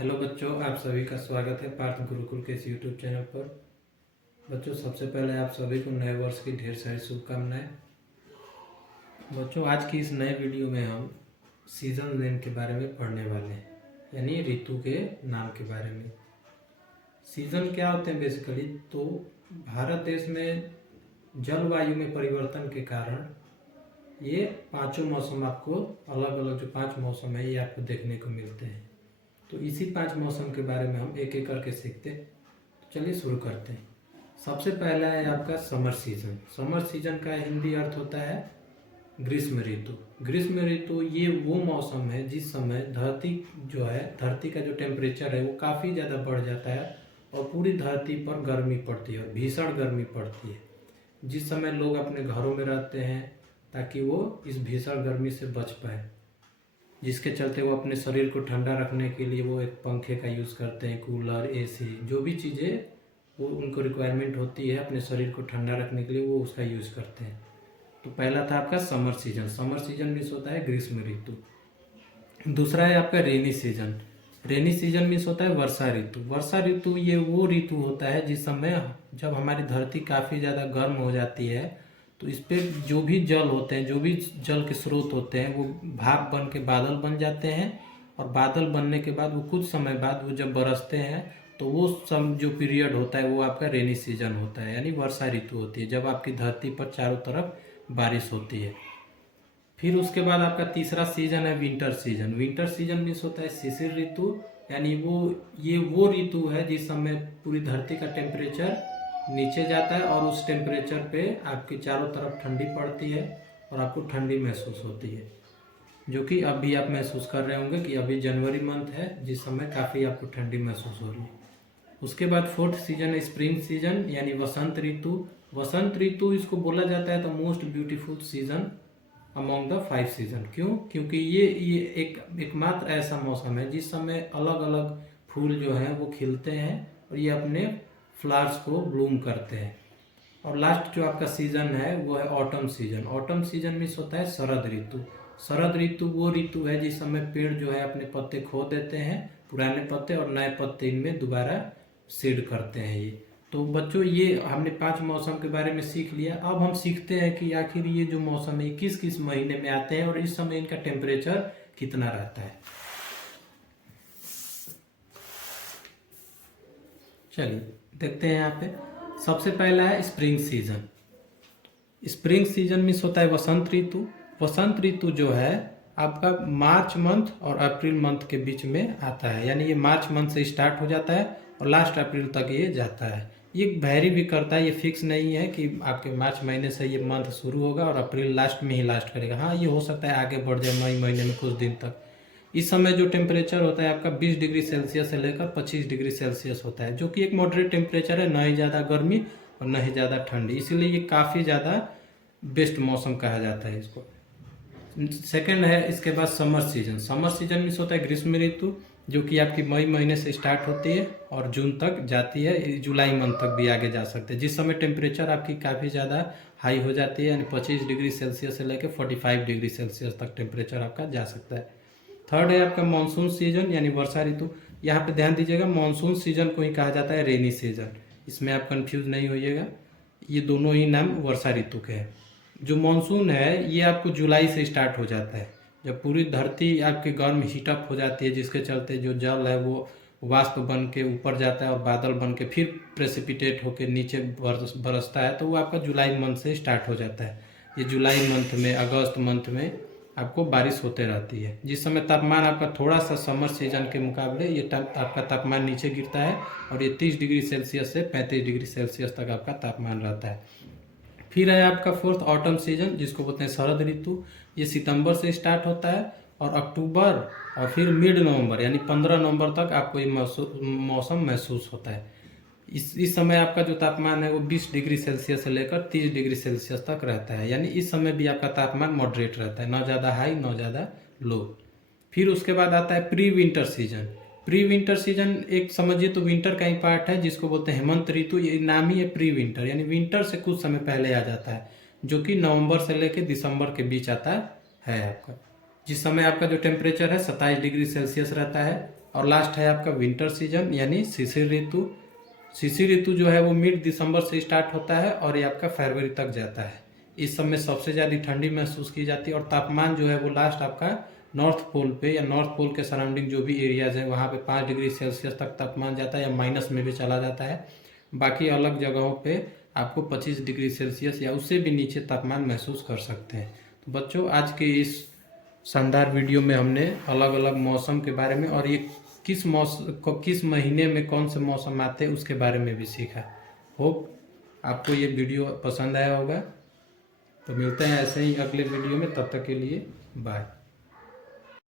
Hello बच्चों, आप सभी का स्वागत है पार्थ गुरुकुल के इस यूट्यूब चैनल पर। बच्चों, सबसे पहले आप सभी को नए वर्ष की ढेर सारी शुभकामनाएं। बच्चों, आज की इस नए वीडियो में हम सीजन नेम के बारे में पढ़ने वाले हैं, यानी ऋतु के नाम के बारे में। सीजन क्या होते हैं बेसिकली? तो भारत देश में जलवायु में परिवर्तन के कारण ये पांचों मौसम आपको अलग अलग जो 5 मौसम है ये आपको देखने को मिलते हैं। तो इसी 5 मौसम के बारे में हम एक एक करके सीखते हैं। तो चलिए शुरू करते हैं। सबसे पहला है आपका समर सीजन। समर सीजन का हिंदी अर्थ होता है ग्रीष्म ऋतु। ग्रीष्म ऋतु ये वो मौसम है जिस समय धरती का जो टेम्परेचर है वो काफ़ी ज़्यादा बढ़ जाता है और पूरी धरती पर गर्मी पड़ती है और भीषण गर्मी पड़ती है, जिस समय लोग अपने घरों में रहते हैं ताकि वो इस भीषण गर्मी से बच पाए, जिसके चलते वो अपने शरीर को ठंडा रखने के लिए वो एक पंखे का यूज़ करते हैं, कूलर, एसी, जो भी चीज़ें वो उनको रिक्वायरमेंट होती है अपने शरीर को ठंडा रखने के लिए वो उसका यूज़ करते हैं। तो पहला था आपका summer season. Summer season means होता है ग्रीष्म ऋतु। दूसरा है आपका rainy season. Rainy season means होता है वर्षा ऋतु। वर्षा ऋतु ये वो ऋतु होता है जिस समय जब हमारी धरती काफ़ी ज़्यादा गर्म हो जाती है तो इस पर जो भी जल होते हैं, जो भी जल के स्रोत होते हैं वो भाप बन के बादल बन जाते हैं और बादल बनने के बाद वो कुछ समय बाद वो जब बरसते हैं तो वो सब जो पीरियड होता है वो आपका रेनी सीजन होता है, यानी वर्षा ऋतु होती है, जब आपकी धरती पर चारों तरफ बारिश होती है। फिर उसके बाद आपका तीसरा सीजन है winter season. Winter season means होता है शिशिर ऋतु, यानी वो ऋतु है जिस समय पूरी धरती का टेम्परेचर नीचे जाता है और उस टेम्परेचर पे आपकी चारों तरफ ठंडी पड़ती है और आपको ठंडी महसूस होती है, जो कि अभी आप महसूस कर रहे होंगे कि अभी जनवरी मंथ है जिस समय काफ़ी आपको ठंडी महसूस हो रही है। उसके बाद फोर्थ सीजन है स्प्रिंग सीजन, यानी वसंत ऋतु। वसंत ऋतु इसको बोला जाता है the most beautiful season among the 5 season. क्यों? क्योंकि ये एकमात्र ऐसा मौसम है जिस समय अलग अलग फूल जो हैं वो खिलते हैं और ये अपने फ्लावर्स को ब्लूम करते हैं। और लास्ट जो आपका सीजन है वो है autumn season. Autumn season means होता है शरद ऋतु। शरद ऋतु वो ऋतु है जिस समय पेड़ जो है अपने पत्ते खो देते हैं, पुराने पत्ते, और नए पत्ते इनमें दोबारा सीड करते हैं ये। तो बच्चों, ये हमने 5 मौसम के बारे में सीख लिया। अब हम सीखते हैं कि आखिर ये जो मौसम है किस किस महीने में आते हैं और इस समय इनका टेम्परेचर कितना रहता है। चलिए देखते हैं। यहाँ पे सबसे पहला है spring season. Spring season means होता है वसंत ऋतु। वसंत ऋतु जो है आपका मार्च मंथ और अप्रैल मंथ के बीच में आता है, यानी ये मार्च मंथ से स्टार्ट हो जाता है और लास्ट अप्रैल तक ये जाता है। ये वैरी भी करता है, ये फिक्स नहीं है कि आपके मार्च महीने से ये मंथ शुरू होगा और अप्रैल लास्ट में ही लास्ट करेगा। हाँ, ये हो सकता है आगे बढ़ जाए मई महीने में कुछ दिन तक। इस समय जो टेम्परेचर होता है आपका 20 डिग्री सेल्सियस से लेकर 25 डिग्री सेल्सियस होता है, जो कि एक मॉडरेट टेम्परेचर है, न ही ज़्यादा गर्मी और न ही ज़्यादा ठंडी, इसीलिए ये काफ़ी ज़्यादा बेस्ट मौसम कहा जाता है इसको। सेकेंड है इसके बाद summer season. Summer season means होता है ग्रीष्म ऋतु, जो कि आपकी मई महीने से स्टार्ट होती है और जून तक जाती है, जुलाई मंथ तक भी आगे जा सकते हैं, जिस समय टेम्परेचर आपकी काफ़ी ज़्यादा हाई हो जाती है, यानी 25 डिग्री सेल्सियस से लेकर 45 डिग्री सेल्सियस तक टेम्परेचर आपका जा सकता है। थर्ड है आपका मानसून सीजन, यानी वर्षा ऋतु। यहाँ पे ध्यान दीजिएगा, मानसून सीजन को ही कहा जाता है रेनी सीजन, इसमें आप कंफ्यूज नहीं होइएगा, ये दोनों ही नाम वर्षा ऋतु के हैं। जो मानसून है ये आपको जुलाई से स्टार्ट हो जाता है, जब पूरी धरती आपके गर्म हीटअप हो जाती है, जिसके चलते जो जल है वो वाष्प बन के ऊपर जाता है और बादल बन के फिर प्रेसिपिटेट होकर नीचे बरसता है, तो वो आपका जुलाई मंथ से स्टार्ट हो जाता है। ये जुलाई मंथ में, अगस्त मंथ में आपको बारिश होते रहती है, जिस समय तापमान आपका थोड़ा सा समर सीजन के मुकाबले ये आपका तापमान नीचे गिरता है और ये 30 डिग्री सेल्सियस से 35 डिग्री सेल्सियस तक आपका तापमान रहता है। फिर है आपका फोर्थ ऑटम सीजन, जिसको बोलते हैं शरद ऋतु। ये सितंबर से स्टार्ट होता है और अक्टूबर और फिर मिड नवंबर यानी 15 नवंबर तक आपको ये मौसम महसूस होता है। इस समय आपका जो तापमान है वो 20 डिग्री सेल्सियस से लेकर 30 डिग्री सेल्सियस तक रहता है, यानी इस समय भी आपका तापमान मॉडरेट रहता है, ना ज़्यादा हाई ना ज़्यादा लो। फिर उसके बाद आता है pre winter season. Pre winter season एक समझिए तो विंटर का ही पार्ट है, जिसको बोलते हैं हेमंत ऋतु। ये नाम ही है प्री विंटर, यानी विंटर से कुछ समय पहले आ जाता है, जो कि नवंबर से लेकर दिसंबर के बीच आता है आपका, जिस समय आपका जो टेम्परेचर है 27 डिग्री सेल्सियस रहता है और लास्ट है आपका विंटर सीजन यानी शिशिर ऋतु। शिशिर ऋतु जो है वो मिड दिसंबर से स्टार्ट होता है और ये आपका फरवरी तक जाता है। इस समय सबसे ज़्यादा ठंडी महसूस की जाती है और तापमान जो है वो लास्ट आपका नॉर्थ पोल पे या नॉर्थ पोल के सराउंडिंग जो भी एरियाज हैं वहाँ पे 5 डिग्री सेल्सियस तक तापमान जाता है या माइनस में भी चला जाता है। बाकी अलग जगहों पे आपको 25 डिग्री सेल्सियस या उससे भी नीचे तापमान महसूस कर सकते हैं। तो बच्चों आज के इस शानदार वीडियो में हमने अलग अलग मौसम के बारे में और ये किस महीने में कौन से मौसम आते हैं उसके बारे में भी सीखा। होप आपको ये वीडियो पसंद आया होगा। तो मिलते हैं ऐसे ही अगले वीडियो में, तब तक के लिए बाय।